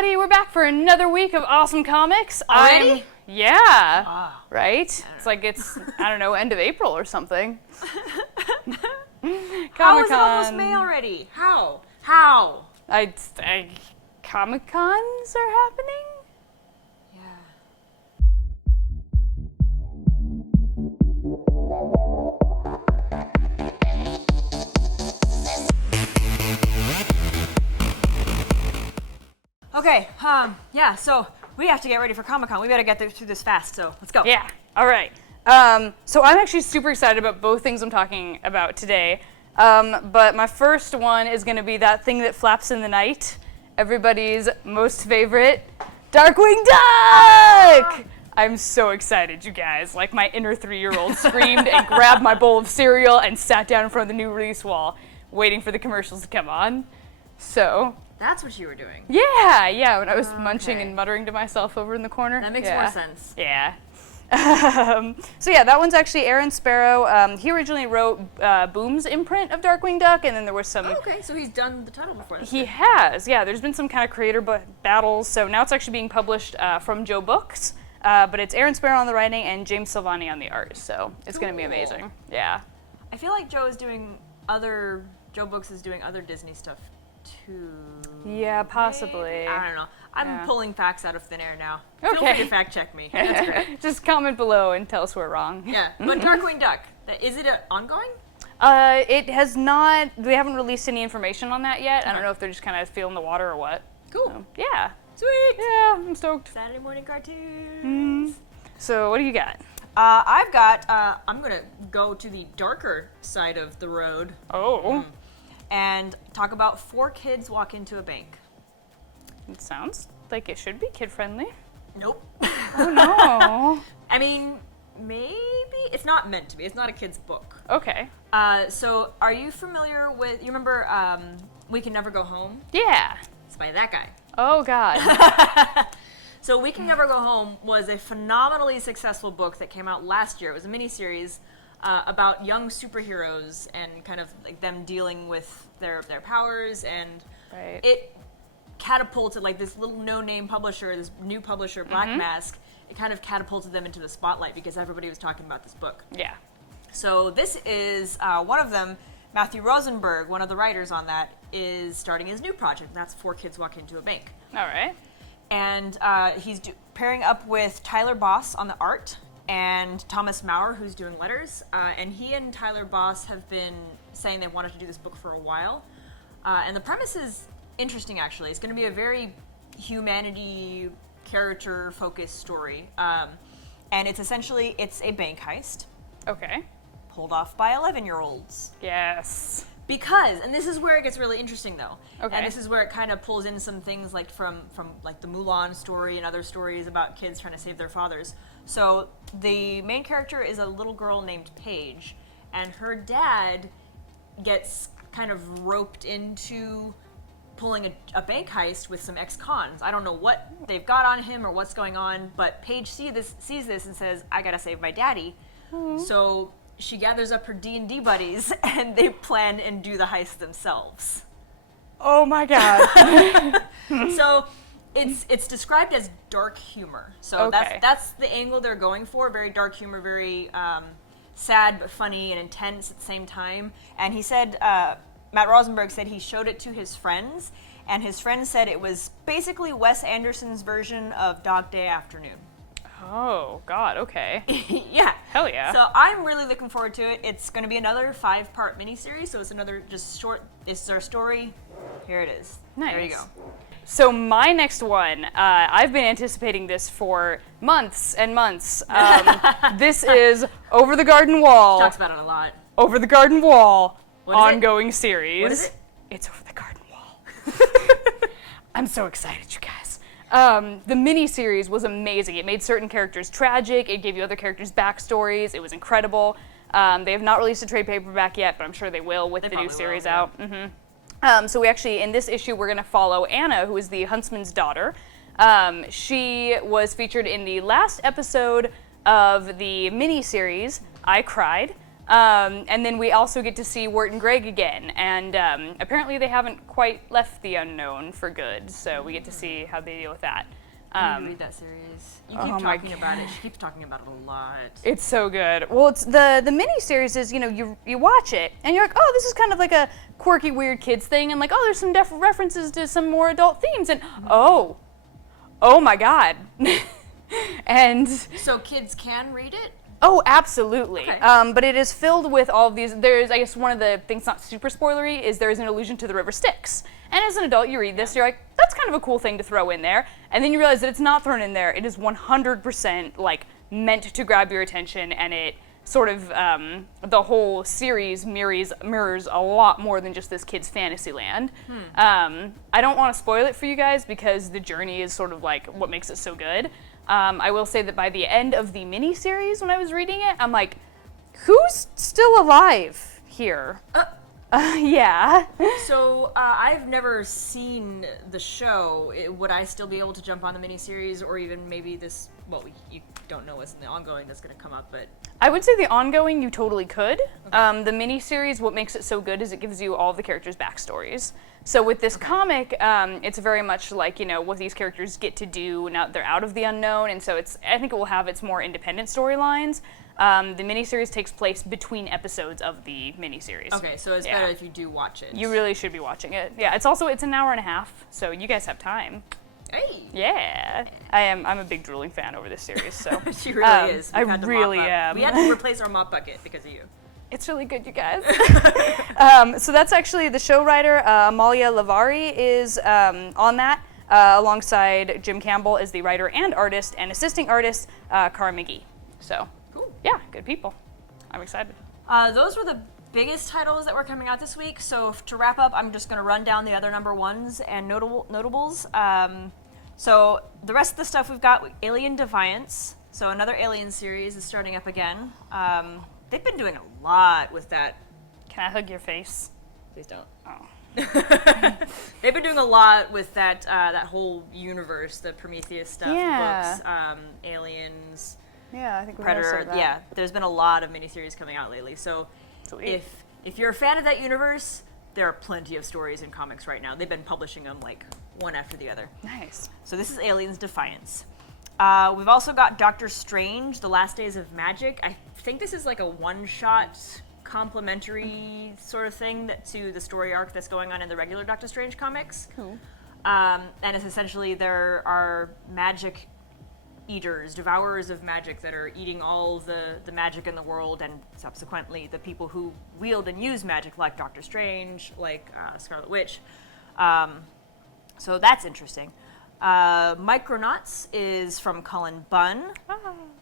everybody, we're back for another week of awesome comics. Already? Yeah. Right? It's like I don't know, end of April or something. How is it almost May already? How? Comic-Cons are happening? Okay, so we have to get ready for Comic-Con. We better get through this fast, so let's go. Yeah, all right. So I'm actually super excited about both things I'm talking about today. But my first one is going to be that thing that flaps in the night. Everybody's most favorite, Darkwing Duck! I'm so excited, you guys. Like, my inner 3-year-old screamed and grabbed my bowl of cereal and sat down in front of the new release wall, waiting for the commercials to come on. So... That's what you were doing? Yeah, when I was munching and muttering to myself over in the corner. That makes more sense. Yeah. So yeah, that one's actually Aaron Sparrow. He originally wrote Boom's imprint of Darkwing Duck, and then there was some... Oh, okay, so he's done the title before. He has, yeah. There's been some kind of creator battles, so now it's actually being published from Joe Books, but it's Aaron Sparrow on the writing and James Silvani on the art, so it's going to be amazing. Yeah. I feel like Joe Books is doing other Disney stuff too. Yeah, possibly. I don't know. I'm pulling facts out of thin air now. Okay. Feel free to fact check me. That's great. Just comment below and tell us we're wrong. Yeah, but Darkwing Duck, is it ongoing? It has not. We haven't released any information on that yet. I don't know if they're just kind of feeling the water or what. Cool. So, yeah. Sweet. Yeah, I'm stoked. Saturday morning cartoons. So what do you got? I've got. I'm gonna go to the darker side of the road. Oh. And talk about 4 kids walk into a bank. It sounds like it should be kid-friendly. Nope. Oh, no. I mean, maybe. It's not meant to be. It's not a kid's book. Okay. So are you familiar with, you remember We Can Never Go Home? Yeah. It's by that guy. Oh, God. So We Can Never Go Home was a phenomenally successful book that came out last year. It was a miniseries about young superheroes and kind of like them dealing with their powers, and it catapulted, like, this little no-name publisher, this new publisher, Black Mask, it kind of catapulted them into the spotlight because everybody was talking about this book. Yeah. So this is one of them, Matthew Rosenberg, one of the writers on that, is starting his new project. That's 4 Kids Walk Into a Bank. All right. And he's pairing up with Tyler Boss on the art, and Thomas Maurer, who's doing letters, and he and Tyler Boss have been saying they wanted to do this book for a while. And the premise is interesting, actually. It's going to be a very humanity, character-focused story. And it's essentially, it's a bank heist. Okay. Pulled off by 11-year-olds. Yes. Because, and this is where it gets really interesting, though. Okay. And this is where it kind of pulls in some things like from like the Mulan story and other stories about kids trying to save their fathers. So the main character is a little girl named Paige, and her dad gets kind of roped into pulling a bank heist with some ex-cons. I don't know what they've got on him or what's going on, but Paige sees this and says, I gotta save my daddy. So she gathers up her D&D buddies, and they plan and do the heist themselves. Oh my God. So it's described as dark humor. So that's the angle they're going for. Very dark humor, very sad but funny and intense at the same time. And he said, Matt Rosenberg said he showed it to his friends, and his friends said it was basically Wes Anderson's version of Dog Day Afternoon. Oh, God, okay. Yeah. Hell yeah. So I'm really looking forward to it. It's going to be another 5-part miniseries, so it's another just short, this is our story. Here it is. Nice. There you go. So my next one, I've been anticipating this for months and months. This is Over the Garden Wall. She talks about it a lot. Over the Garden Wall, ongoing it? series. What is it? It's Over the Garden Wall. I'm so excited, you guys. The mini-series was amazing. It made certain characters tragic. It gave you other characters' backstories. It was incredible. They have not released a trade paperback yet, but I'm sure they will with the new series out. So we actually, in this issue, we're going to follow Anna, who is the huntsman's daughter. She was featured in the last episode of the mini-series, I Cried. And then we also get to see Wirt and Greg again, and apparently they haven't quite left the unknown for good, so we get to see how they deal with that. I need to read that series. You keep talking about it. She keeps talking about it a lot. It's so good. Well, it's the mini-series is, you watch it, and you're like, oh, this is kind of like a quirky, weird kids thing, and like, oh, there's some references to some more adult themes, and oh my God. And so kids can read it? Oh, absolutely. Okay. But it is filled with all of these. There's, I guess, one of the things not super spoilery is there is an allusion to the River Styx. And as an adult, you read this, you're like, that's kind of a cool thing to throw in there. And then you realize that it's not thrown in there. It is 100% like meant to grab your attention, and it sort of the whole series mirrors a lot more than just this kid's fantasy land. I don't want to spoil it for you guys because the journey is sort of like what makes it so good. I will say that by the end of the mini-series, when I was reading it, I'm like, who's still alive here? Yeah. So I've never seen the show. Would I still be able to jump on the miniseries, or even maybe this? Well, you don't know what's in the ongoing that's going to come up, but I would say the ongoing you totally could. Okay. The miniseries, what makes it so good is it gives you all the characters' backstories. So with this comic, it's very much like, what these characters get to do now that they're out of the unknown, and so I think it will have its more independent storylines. The miniseries takes place between episodes of the miniseries. Okay, so it's better if you do watch it. You really should be watching it. Yeah, it's an hour and a half, so you guys have time. Hey. Yeah. I'm a big drooling fan over this series, so. She really is. I really am. We had to replace our mop bucket because of you. It's really good, you guys. So that's actually the show writer, Amalia Lavari, is on that, alongside Jim Campbell as the writer and artist, and assisting artist, Cara McGee. So, cool. Yeah, good people. I'm excited. Those were the biggest titles that were coming out this week. So to wrap up, I'm just going to run down the other number ones and notables. So the rest of the stuff we've got, Alien Defiance. So another Alien series is starting up again. They've been doing a lot with that. Can I hug your face? Please don't. Oh. They've been doing a lot with that whole universe, the Prometheus stuff, books, Aliens, yeah, I think Predator. Yeah, there's been a lot of miniseries coming out lately. So sweet. if you're a fan of that universe, there are plenty of stories in comics right now. They've been publishing them like one after the other. Nice. So this is Aliens Defiance. We've also got Doctor Strange, The Last Days of Magic. I think this is like a one-shot complementary sort of thing to the story arc that's going on in the regular Doctor Strange comics. Cool. And it's essentially there are magic eaters, devourers of magic that are eating all the magic in the world, and subsequently the people who wield and use magic, like Doctor Strange, like Scarlet Witch. So that's interesting. Micronauts is from Cullen Bunn,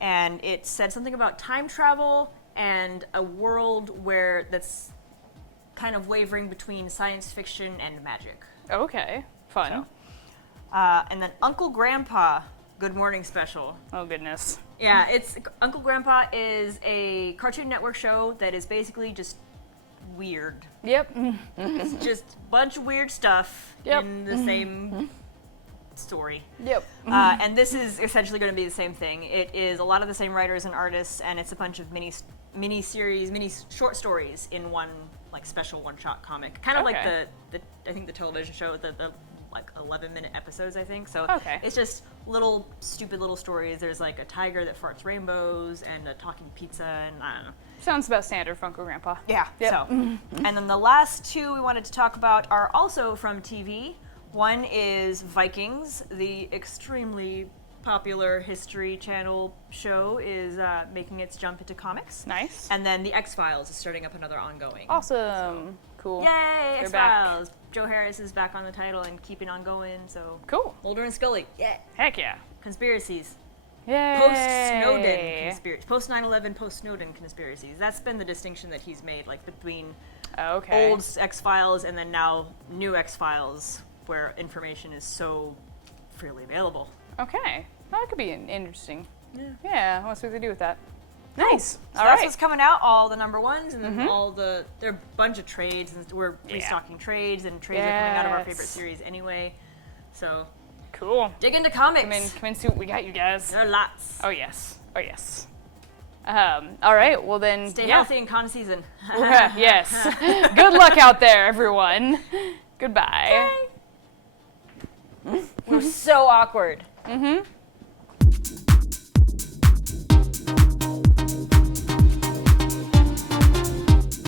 and it said something about time travel and a world where that's kind of wavering between science fiction and magic. Okay, fun. So, and then Uncle Grandpa, Good Morning Special. Oh goodness. Yeah, Uncle Grandpa is a Cartoon Network show that is basically just weird. Yep. It's just a bunch of weird stuff in the same story. Yep. And this is essentially going to be the same thing. It is a lot of the same writers and artists, and it's a bunch of mini short stories in one like special one-shot comic. Kind of like the I think the television show, the like 11-minute episodes, I think. So it's just stupid little stories. There's like a tiger that farts rainbows and a talking pizza, and I don't know. Sounds about standard Funko Grandpa. Yeah. Yep. So, and then the last two we wanted to talk about are also from TV. One is Vikings, the extremely popular History Channel show is making its jump into comics. Nice. And then the X-Files is starting up another ongoing. Awesome. Cool. Yay, X-Files. Joe Harris is back on the title and keeping on going, so. Cool. Mulder and Scully. Yeah. Heck yeah. Conspiracies. Yay. Post-Snowden conspiracies. Post-9/11, post-Snowden conspiracies. That's been the distinction that he's made, like between old X-Files and then now new X-Files, where information is so freely available. Okay. Well, that could be interesting. Yeah, what's we to do with that? Nice. So that's what's coming out, all the number ones, and then there are a bunch of trades, and we're restocking trades, and trades are coming out of our favorite series anyway. So cool. Dig into comics. Come in, see what we got, you guys. There are lots. Oh yes. Oh yes. All right, well then, Stay healthy and con season. Yes. Good luck out there, everyone. Goodbye. We're so awkward. Mm-hmm.